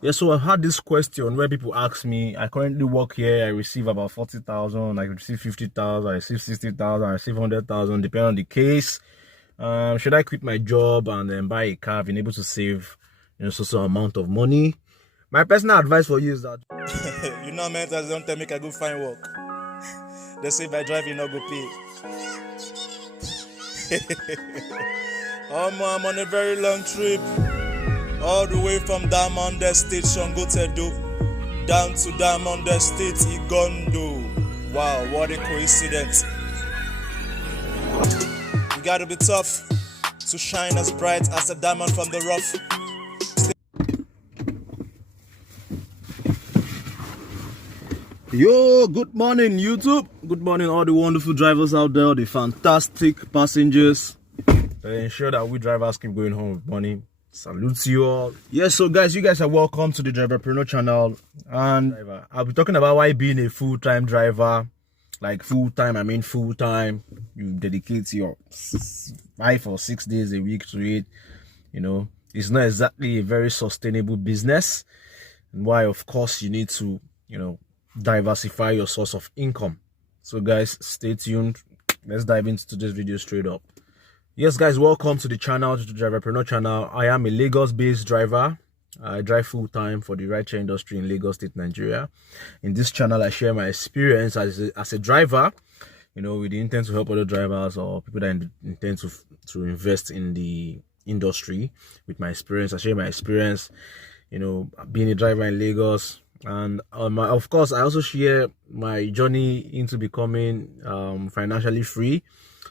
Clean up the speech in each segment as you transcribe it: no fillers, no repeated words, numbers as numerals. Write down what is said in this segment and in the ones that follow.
Yeah, so I've had this question where people ask me, I currently work here, I receive about 40,000, I receive 50,000, I receive 60,000, I receive 100,000, depending on the case. Should I quit my job and then buy a car, being able to save, so amount of money? My personal advice for you is that You know, mentors don't tell me I go find work. They say by driving not go pay. I'm on a very long trip. All the way from Diamond Station, go to do down to Diamond State, Igondo. Wow, what a coincidence. You gotta be tough to shine as bright as a diamond from the rough. Yo, good morning, YouTube. Good morning, all the wonderful drivers out there, the fantastic passengers. Ensure that we drivers keep going home with money. Salute you all. Yes, so guys, you guys are welcome to the Driverpreneur channel. And I'll be talking about why being a full-time driver, like full-time, I mean full-time, you dedicate your 5 or 6 days a week to it. It's not exactly a very sustainable business. And why, of course, you need to, diversify your source of income. So guys, stay tuned. Let's dive into today's video straight up. Yes guys, welcome to the channel, to the Driverpreneur channel. I am a Lagos based driver. I drive full-time for the rideshare industry in Lagos State, Nigeria. In this channel, I share my experience as a driver, with the intent to help other drivers or people that intend to invest in the industry. With my experience, I share my experience, being a driver in Lagos. And of course, I also share my journey into becoming financially free.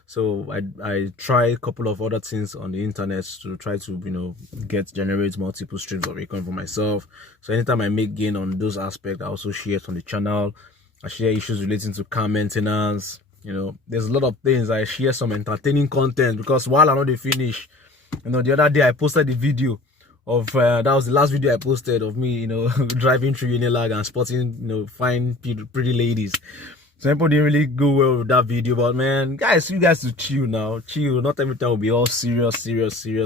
So I try a couple of other things on the internet to try to generate multiple streams of income for myself. So anytime I make gain on those aspects, I also share it on the channel. I share issues relating to car maintenance. There's a lot of things. I share some entertaining content because while I'm not finish, the other day I posted the video of that was the last video I posted of me, driving through Unilag and spotting, fine, pretty ladies. So people didn't really go well with that video, but man, guys, you guys to chill now. Chill. Not every time will be all serious.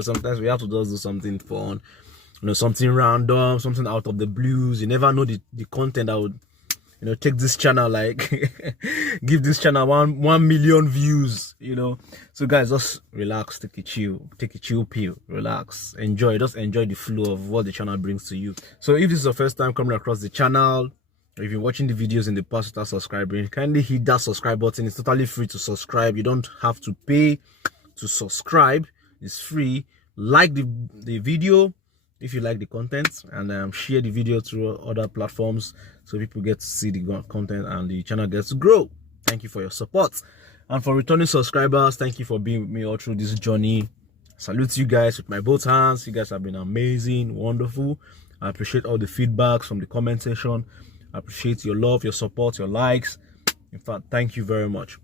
Sometimes we have to just do something fun, something random, something out of the blues. You never know the content that would, take this channel, like give this channel 1 million views, So guys, just relax, take a chill pill, relax, enjoy, just enjoy the flow of what the channel brings to you. So if this is your first time coming across the channel, or if you're watching the videos in the past without subscribing, kindly hit that subscribe button. It's totally free to subscribe. You don't have to pay to subscribe. It's free. Like the video if you like the content, and share the video through other platforms so people get to see the content and the channel gets to grow. Thank you for your support. And for returning subscribers, thank you for being with me all through this journey. Salute you guys with my both hands. You guys have been amazing, wonderful. I appreciate all the feedbacks from the comment section. I appreciate your love, your support, your likes. In fact, thank you very much.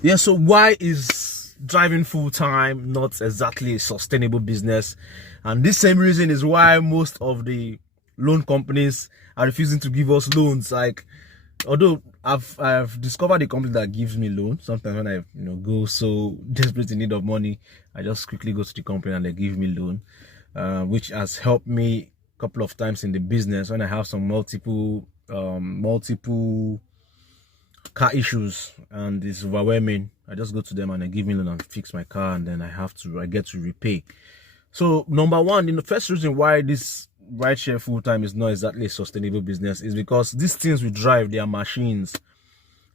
Yeah, so why is driving full-time not exactly a sustainable business? And this same reason is why most of the loan companies are refusing to give us loans. Like, although I've discovered a company that gives me loans. Sometimes when I go so desperate in need of money, I just quickly go to the company and they give me loan, which has helped me a couple of times in the business when I have some multiple car issues and it's overwhelming. I just go to them and they give me loan and fix my car, and then I get to repay. So number one, the first reason why this rideshare full-time is not exactly a sustainable business is because these things we drive, they are machines.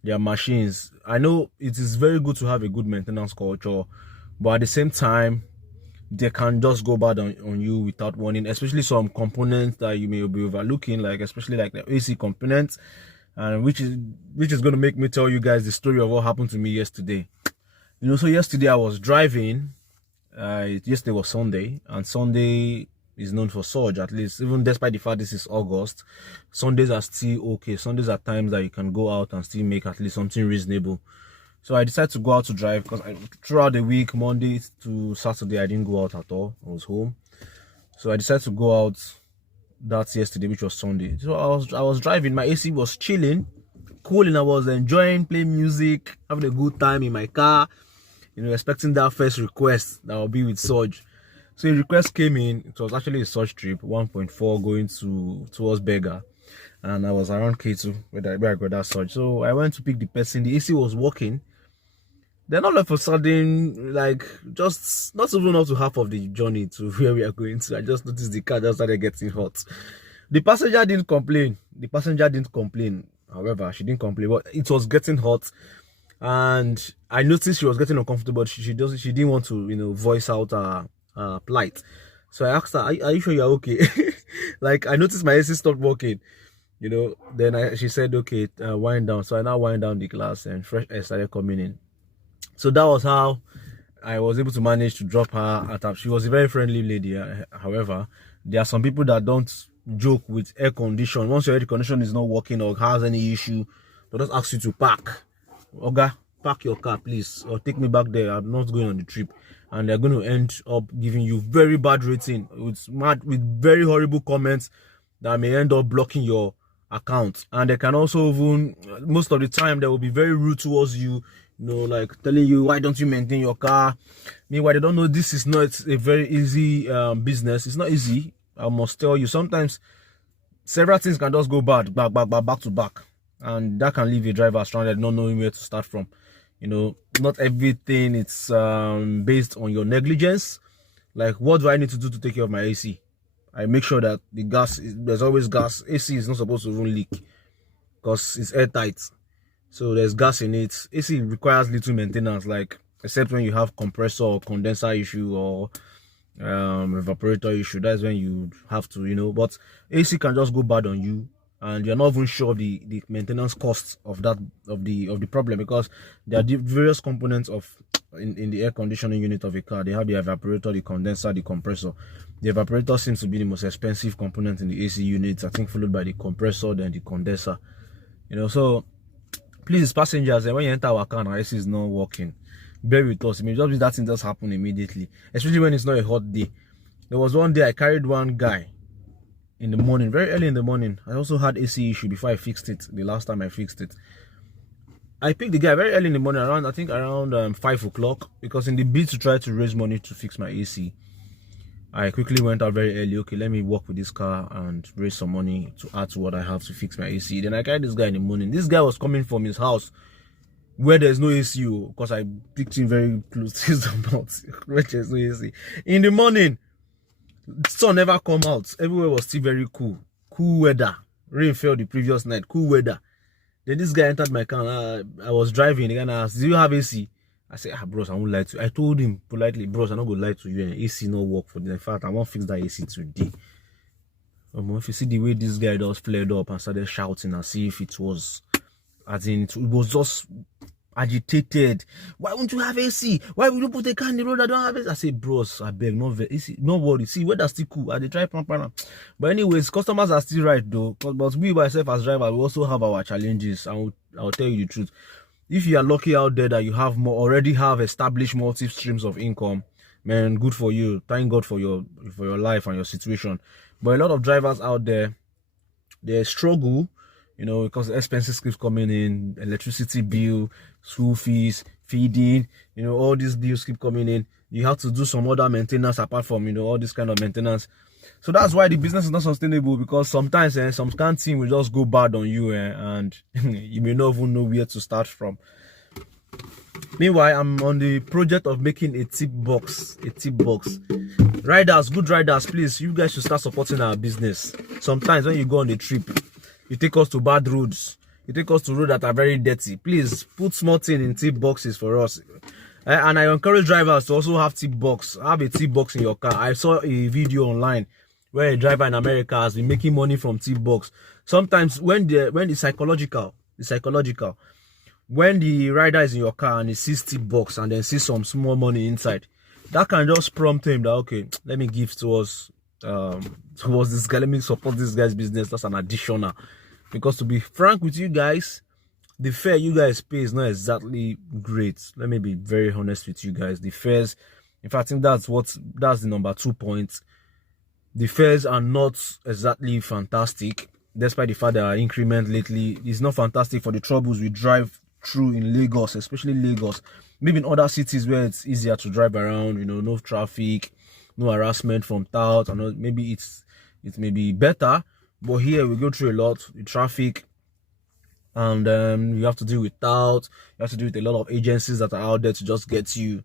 I know it is very good to have a good maintenance culture, but at the same time, they can just go bad on you without warning, especially some components that you may be overlooking, like especially like the AC components, and which is going to make me tell you guys the story of what happened to me yesterday. So yesterday I was driving. Yesterday was Sunday, and Sunday is known for surge. At least, even despite the fact this is August, Sundays are still okay. Sundays are times that you can go out and still make at least something reasonable. So I decided to go out to drive because throughout the week, Monday to Saturday, I didn't go out at all. I was home. So I decided to go out. That's yesterday, which was Sunday. So I was driving. My AC was chilling, cooling. I was enjoying playing music, having a good time in my car. Expecting that first request that will be with Surge. So a request came in. It was actually a search trip, 1.4 going towards Berger, and I was around K2 where I got that search. So I went to pick the person. The AC was working. Then all of a sudden, like just not even up to half of the journey to where we are going to, I just noticed the car just started getting hot. The passenger didn't complain. However, she didn't complain, but it was getting hot, and I noticed she was getting uncomfortable. She didn't want to voice out her plight. So I asked her, are you sure you're okay? Like I noticed my AC stopped working. Then she said, okay, wind down. So I now wind down the glass, and fresh air started coming in. So that was how I was able to manage to drop her at her. She was a very friendly lady. However, there are some people that don't joke with air condition. Once your air condition is not working or has any issue, they'll just ask you to park. Oga, park your car, please, or take me back there. I'm not going on the trip. And they're going to end up giving you very bad rating with very horrible comments that may end up blocking your account. And they can also even, most of the time, they will be very rude towards you. Like telling you, why don't you maintain your car? Meanwhile, they don't know this is not a very easy business. It's not easy. I must tell you, sometimes several things can just go bad, back to back. And that can leave a driver stranded, not knowing where to start from. Not everything it's based on your negligence. Like, what do I need to do to take care of my AC? I make sure that there's always gas. AC is not supposed to even leak because it's airtight. So there's gas in it. AC requires little maintenance, like except when you have compressor or condenser issue or evaporator issue. That's when you have to, but AC can just go bad on you, and you're not even sure of the maintenance costs of the problem, because there are various components in the air conditioning unit of a car. They have the evaporator, the condenser, the compressor. The evaporator seems to be the most expensive component in the AC unit, I think, followed by the compressor, then the condenser. So please, passengers, when you enter our car and our AC is not working, bear with us. It may just be that thing just happen immediately, especially when it's not a hot day. There was one day I carried one guy in the morning, very early in the morning. I also had AC issue before I fixed it, the last time I fixed it. I picked the guy very early in the morning, around 5 o'clock, because in the bid to try to raise money to fix my AC, I quickly went out very early. Okay, let me work with this car and raise some money to add to what I have to fix my AC. Then I carried this guy in the morning. This guy was coming from his house where there's no AC, because I picked him very close to his mouth where there's no AC. In the morning, the sun never come out. Everywhere was still very cool. Cool weather. Rain fell the previous night. Cool weather. Then this guy entered my car. I was driving. The guy asked, do you have AC? I said, bros, I won't lie to you. I told him politely, bros, I'm not going to lie to you. And AC no work for them. In fact, I won't fix that AC today. If you see the way this guy just flared up and started shouting as if it was, it was just agitated. Why won't you have AC? Why will you put a car in the road that don't have AC? I said, bros, I beg, no worry. See, weather's still cool. I try pam. But anyways, customers are still right though. But we myself as drivers, we also have our challenges. I'll tell you the truth. If you are lucky out there that you have already have established multiple streams of income, man, good for you. Thank God for your life and your situation. But a lot of drivers out there, they struggle, because expenses keep coming in, electricity bill, school fees, feeding, all these bills keep coming in. You have to do some other maintenance apart from, all this kind of maintenance. So that's why the business is not sustainable, because sometimes some scan team will just go bad on you, and you may not even know where to start from. Meanwhile, I'm on the project of making a tip box. Riders, good riders, please, you guys should start supporting our business. Sometimes when you go on a trip, you take us to bad roads, you take us to roads that are very dirty. Please put small thing in tip boxes for us. And I encourage drivers to also have tip box. Have a tip box in your car. I saw a video online where a driver in America has been making money from tip box. Sometimes when the psychological, when the rider is in your car and he sees tip box and then sees some small money inside, that can just prompt him that, okay, let me give towards this guy. Let me support this guy's business. That's an additional. Because to be frank with you guys, the fare you guys pay is not exactly great. Let me be very honest with you guys. The fares, in fact, I think that's the number 2 point. The fares are not exactly fantastic, despite the fact that our increment lately is not fantastic for the troubles we drive through in Lagos, especially Lagos. Maybe in other cities where it's easier to drive around, no traffic, no harassment from tout. And maybe it may be better, but here we go through a lot, the traffic, and you have to deal with tout. You have to deal with a lot of agencies that are out there to just get you,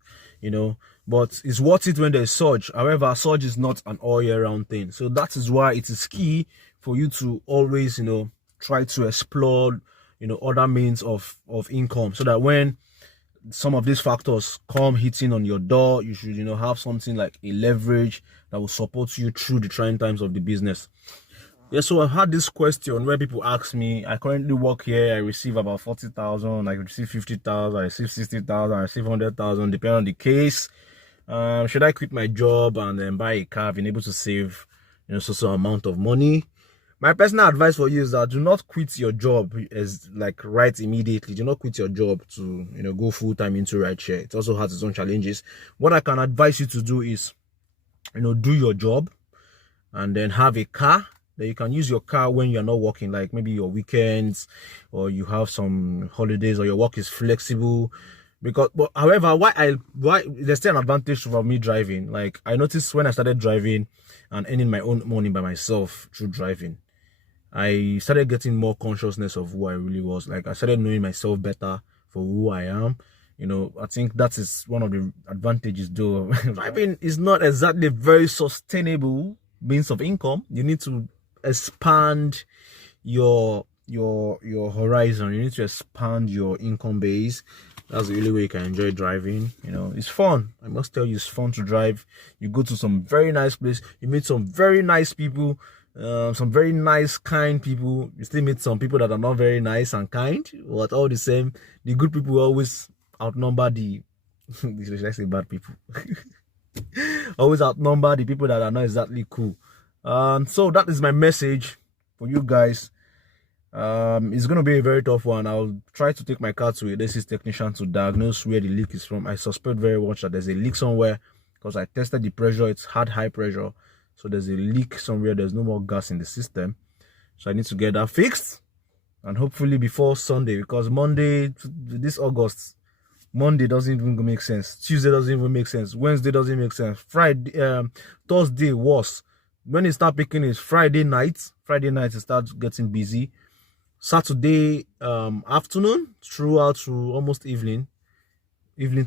but it's worth it when there's surge. However, surge is not an all year round thing, so that is why it is key for you to always try to explore other means of income, so that when some of these factors come hitting on your door, you should have something like a leverage that will support you through the trying times of the business. Yeah, so I've had this question where people ask me, I currently work here, I receive about 40,000, I receive 50,000, I receive 60,000, I receive 100,000, depending on the case. Should I quit my job and then buy a car, being able to save so amount of money? My personal advice for you is that do not quit your job as right immediately. Do not quit your job to go full-time into rideshare. It also has its own challenges. What I can advise you to do is do your job and then have a car that you can use your car when you're not working, like maybe your weekends or you have some holidays or your work is flexible. However, why there's still an advantage for me driving. Like, I noticed when I started driving and earning my own money by myself through driving, I started getting more consciousness of who I really was. Like, I started knowing myself better for who I am. I think that is one of the advantages, though. Driving is not exactly very sustainable means of income. You need to expand your horizon. You need to expand your income base. That's the only way you can enjoy driving. It's fun. I must tell you, it's fun to drive. You go to some very nice place, you meet some very nice people, some very nice, kind people. You still meet some people that are not very nice and kind, but all the same, the good people always outnumber the should I say bad people? Always outnumber the people that are not exactly cool. So that is my message for you guys. It's going to be a very tough one. I'll try to take my car to a licensed technician to diagnose where the leak is from. I suspect very much that there's a leak somewhere because I tested the pressure. It's had high pressure, so there's a leak somewhere. There's no more gas in the system, so I need to get that fixed, and hopefully before Sunday, because Monday, this August, Monday doesn't even make sense, Tuesday doesn't even make sense, Wednesday doesn't make sense, Friday, Thursday worse. When it start picking is Friday night it starts getting busy. Saturday afternoon throughout to almost evening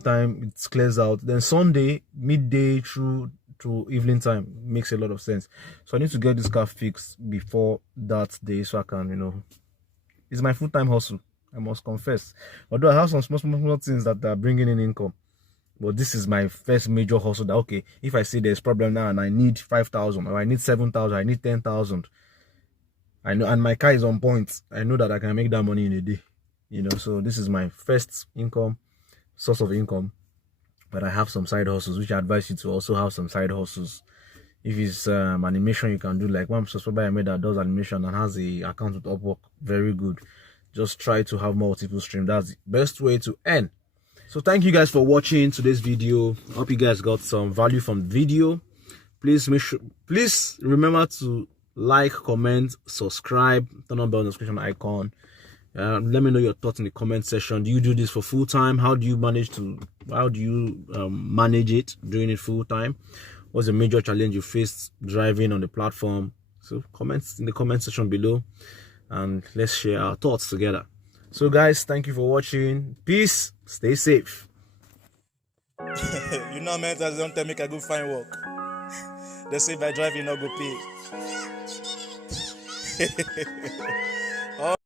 time, it clears out. Then Sunday midday through to evening time makes a lot of sense. So I need to get this car fixed before that day, so I can it's my full-time hustle, I must confess. Although I have some small things that are bringing in income, but this is my first major hustle. That okay, if I see there's problem now and I need 5,000 or I need 7,000, I need 10,000, I know, and my car is on point, I know that I can make that money in a day. So this is my first source of income. But I have some side hustles, which I advise you to also have some side hustles. If it's animation, you can do like one subscriber I made that does animation and has a account with Upwork. Very good. Just try to have multiple streams. That's the best way to earn. So thank you guys for watching today's video. Hope you guys got some value from the video. Please remember to like, comment, subscribe, turn on bell notification icon. Let me know your thoughts in the comment section. Do you do this for full time? How do you manage it doing it full time? What's the major challenge you faced driving on the platform? So comments in the comment section below, and let's share our thoughts together. So guys, thank you for watching. Peace. Stay safe. Mentors don't tell me I go find work. They say by driving not go pay.